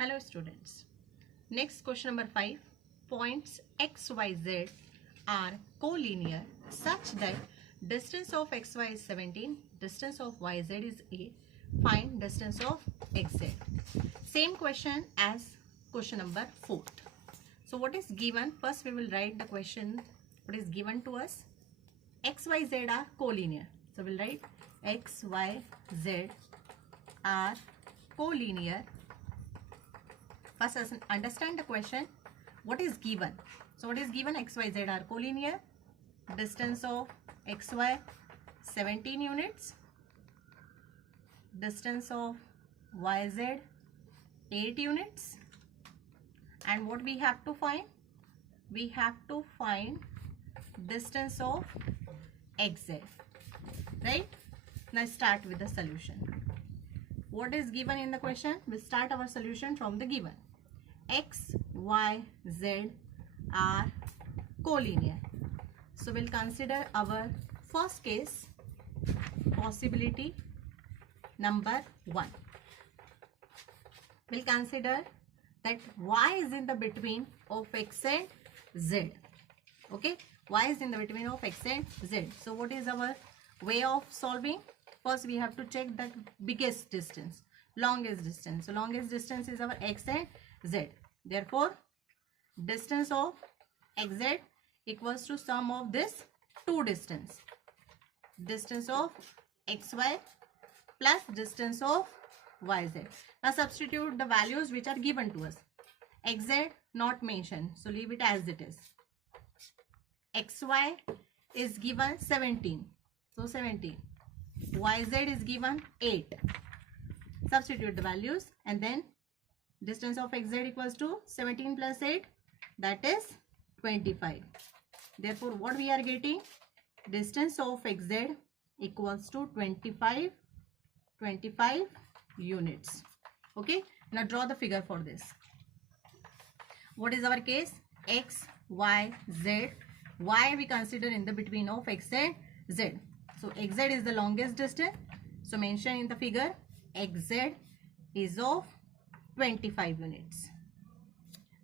Hello students. Next question number 5. Points x, y, z are collinear such that distance of xy is 17, distance of yz is 8. Find distance of xz. Same question as question number 4. So what is given? First we will write the question. What is given to us? X, y, z are collinear. So we'll write x, y, z are collinear. First, understand the question. What is given? So, what is given? X, Y, Z are collinear. Distance of X, Y 17 units. Distance of Y, Z 8 units. And what we have to find? We have to find distance of XZ. Right? Now, start with the solution. What is given in the question? We start our solution from the given. X, Y, Z are collinear. So we'll consider our first case, possibility number 1. We'll consider that Y is in the between of X and Z. Okay, Y is in the between of X and Z. So what is our way of solving? First we have to check the biggest distance, longest distance. So longest distance is our X and Z. Therefore, distance of XZ equals to sum of this two distance. Distance of XY plus distance of YZ. Now substitute the values which are given to us. XZ not mentioned, so leave it as it is. XY is given 17, so 17. YZ is given 8. Substitute the values and then distance of XZ equals to 17 plus 8, that is 25. Therefore, what we are getting? Distance of XZ equals to 25 units. Okay. Now draw the figure for this. What is our case? X, Y, Z. Y we consider in the between of X and Z. So XZ is the longest distance. So mention in the figure XZ is of 25 units.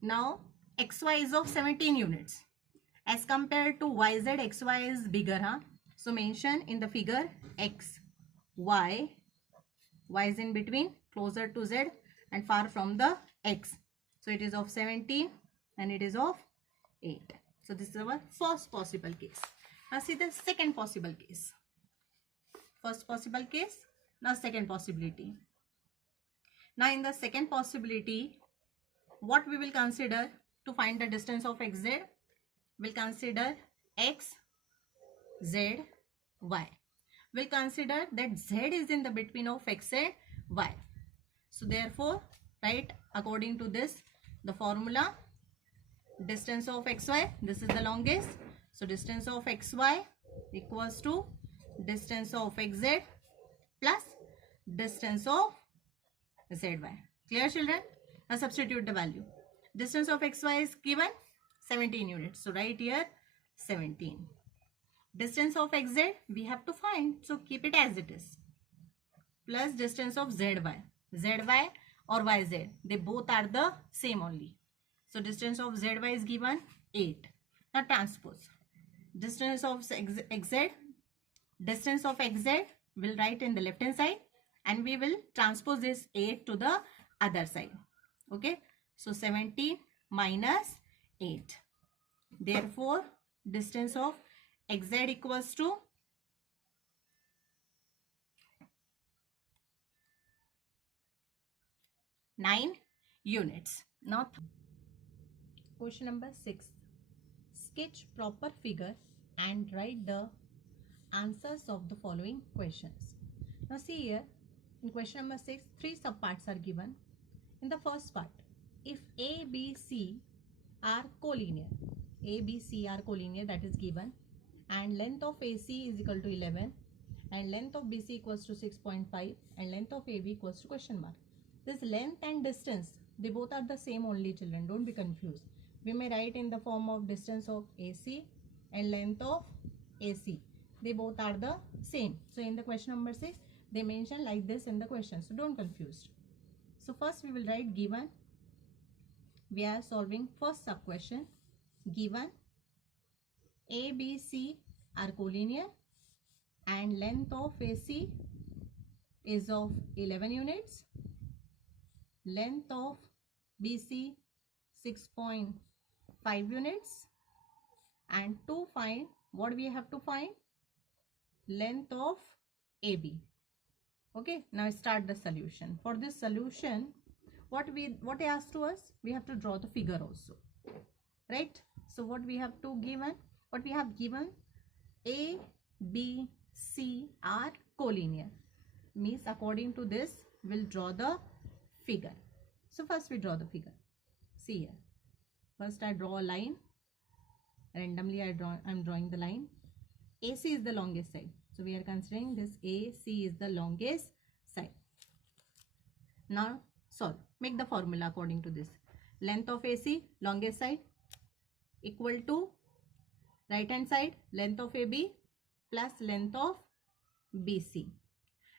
Now XY is of 17 units. As compared to YZ, XY is bigger. So mention in the figure XY. Y is in between, closer to Z and far from the X. So it is of 17 and it is of 8. So this is our first possible case. Now see the second possible case. First possible case, now second possibility. Now in the second possibility, what we will consider to find the distance of XZ? We'll consider X, Z, Y. We'll consider that Z is in the between of X and Y. So therefore, write according to this, the formula, distance of XY, this is the longest. So distance of XY equals to distance of XZ plus distance of ZY. Clear, children? Now substitute the value. Distance of XY is given 17 units. So write here 17. Distance of XZ we have to find. So keep it as it is. Plus distance of ZY. ZY or YZ, they both are the same only. So distance of ZY is given 8. Now transpose. Distance of XZ. Distance of XZ will write in the left hand side and we will transpose this 8 to the other side. Okay. So 17 minus 8. Therefore, distance of XZ equals to 9 units. Now question number 6. Sketch proper figure and write the answers of the following questions. Now see here, in question number 6, 3 subparts are given. In the first part, if A, B, C are collinear, A, B, C are collinear, that is given, and length of AC is equal to 11 and length of BC equals to 6.5 and length of AB equals to question mark. This length and distance, they both are the same only, children, don't be confused. We may write in the form of distance of AC and length of AC. They both are the same. So in the question number 6, they mention like this in the question. So don't confuse. So first we will write given we are solving first sub question. Given A, B, C are collinear and length of AC is of 11 units, length of BC 6.5 units, and to find what we have to find, length of AB. Okay, now start the solution. For this solution, what they asked to us, we have to draw the figure also, right? So what we have given, A, B, C are collinear, means according to this we'll draw the figure. So first we draw the figure. See here, first I draw a line. Randomly I'm drawing the line. AC is the longest side, so we are considering this AC is the longest side. Now solve, make the formula according to this. Length of AC, longest side, equal to right hand side length of AB plus length of BC.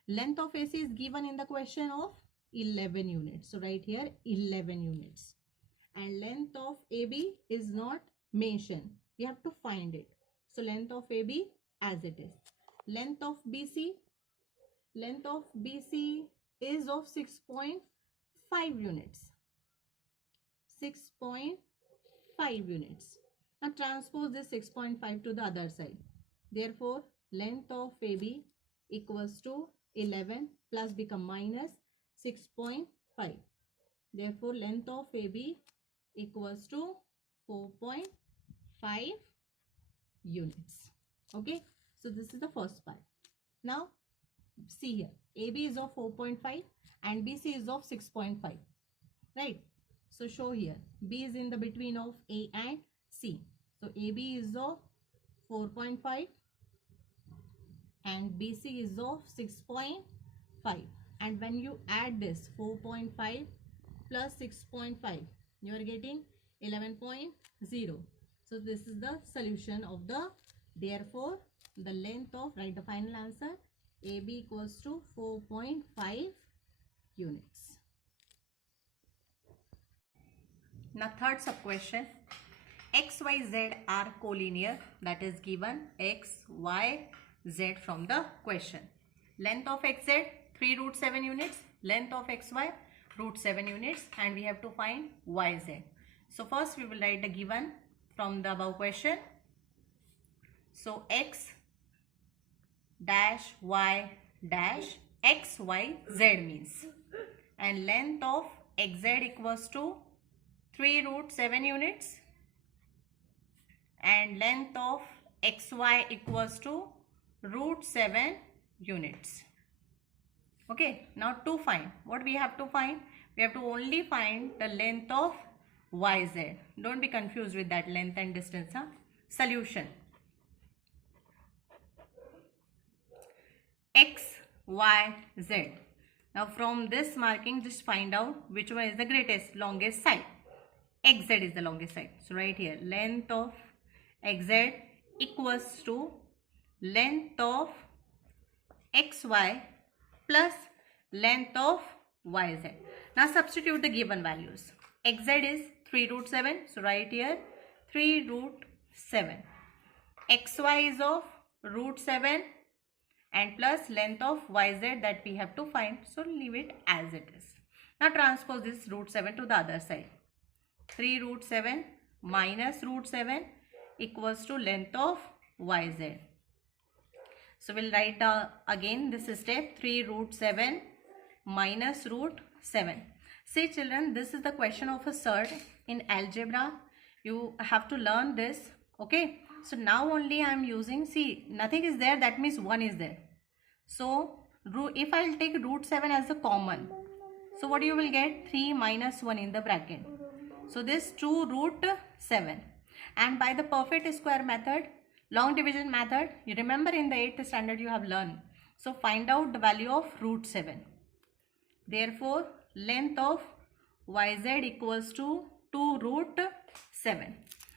Length of AC is given in the question of 11 units, so right here 11 units, and length of AB is not mentioned, we have to find it. So length of AB as it is. Length of BC is of 6.5 units. 6.5 units. Now transpose this 6.5 to the other side. Therefore, length of AB equals to 11 plus become minus 6.5. Therefore, length of AB equals to 4.5 units. Okay, so this is the first part. Now see here, AB is of 4.5 and BC is of 6.5, right? So show here, B is in the between of A and C. So AB is of 4.5 and BC is of 6.5, and when you add this 4.5 plus 6.5, you are getting 11.0. So this is the solution of the, therefore the length of, write the final answer, AB equals to 4.5 units. Now third sub question, X, Y, Z are collinear, that is given X, Y, Z from the question. Length of XZ 3 root 7 units, length of XY root 7 units, and we have to find YZ. So first we will write the given from the above question. So X dash Y dash X, Y, Z means, and length of XZ equals to 3 root 7 units and length of XY equals to root 7 units. Okay, now to find, what we have to find? We have to only find the length of YZ. Don't be confused with that length and distance. Solution. X, Y, Z. Now from this marking, just find out which one is the greatest, longest side. XZ is the longest side. So right here, length of XZ equals to length of XY plus length of YZ. Now substitute the given values. XZ is 3 root 7. So right here 3 root 7. XY is of root 7 and plus length of YZ that we have to find. So leave it as it is. Now transpose this root 7 to the other side. 3 root 7 minus root 7 equals to length of YZ. So we'll write again this step, 3 root 7 minus root 7. See children, this is the question of a surd in algebra. You have to learn this. Okay. So now only I am using, see, nothing is there, that means 1 is there. So if I will take root 7 as a common, so what you will get? 3 minus 1 in the bracket. So this 2 root 7. And by the perfect square method, long division method, you remember in the 8th standard you have learned. So find out the value of root 7. Therefore, length of YZ equals to 2 root 7.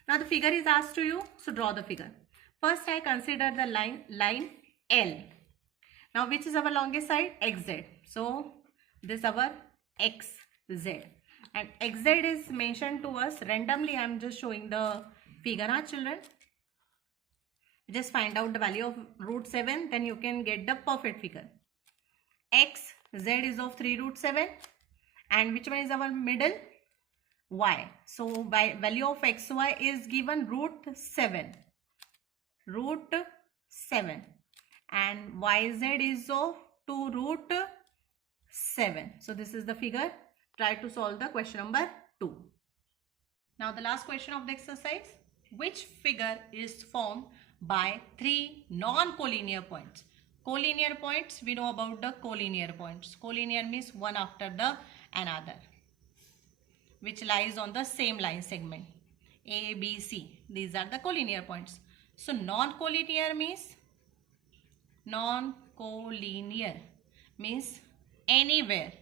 Now the figure is asked to you, so draw the figure. First I consider the line L. Now which is our longest side? XZ. So this our XZ. and xz is mentioned to us randomly. I am just showing the figure, children. Just find out the value of root 7, then you can get the perfect figure. X, z is of 3 root 7, and which one is our middle? Y. So by value of xy is given root 7, and yz is of 2 root 7. So this is the figure. Try to solve the question number 2. Now the last question of the exercise. Which figure is formed by 3 non-collinear points? Collinear points, we know about the collinear points. Collinear means one after the another, which lies on the same line segment. A, B, C. These are the collinear points. So non-collinear means anywhere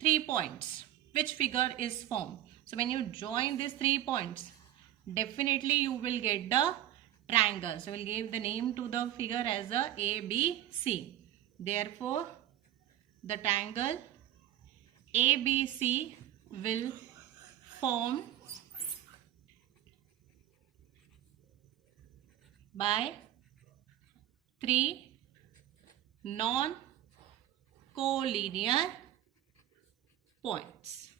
3 points. Which figure is formed? So when you join these 3 points, definitely you will get the triangle. So we'll give the name to the figure as a ABC. Therefore, the triangle ABC will form by 3 non-collinear points.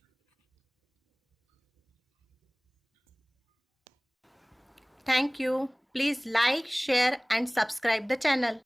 Thank you. Please like, share and subscribe the channel.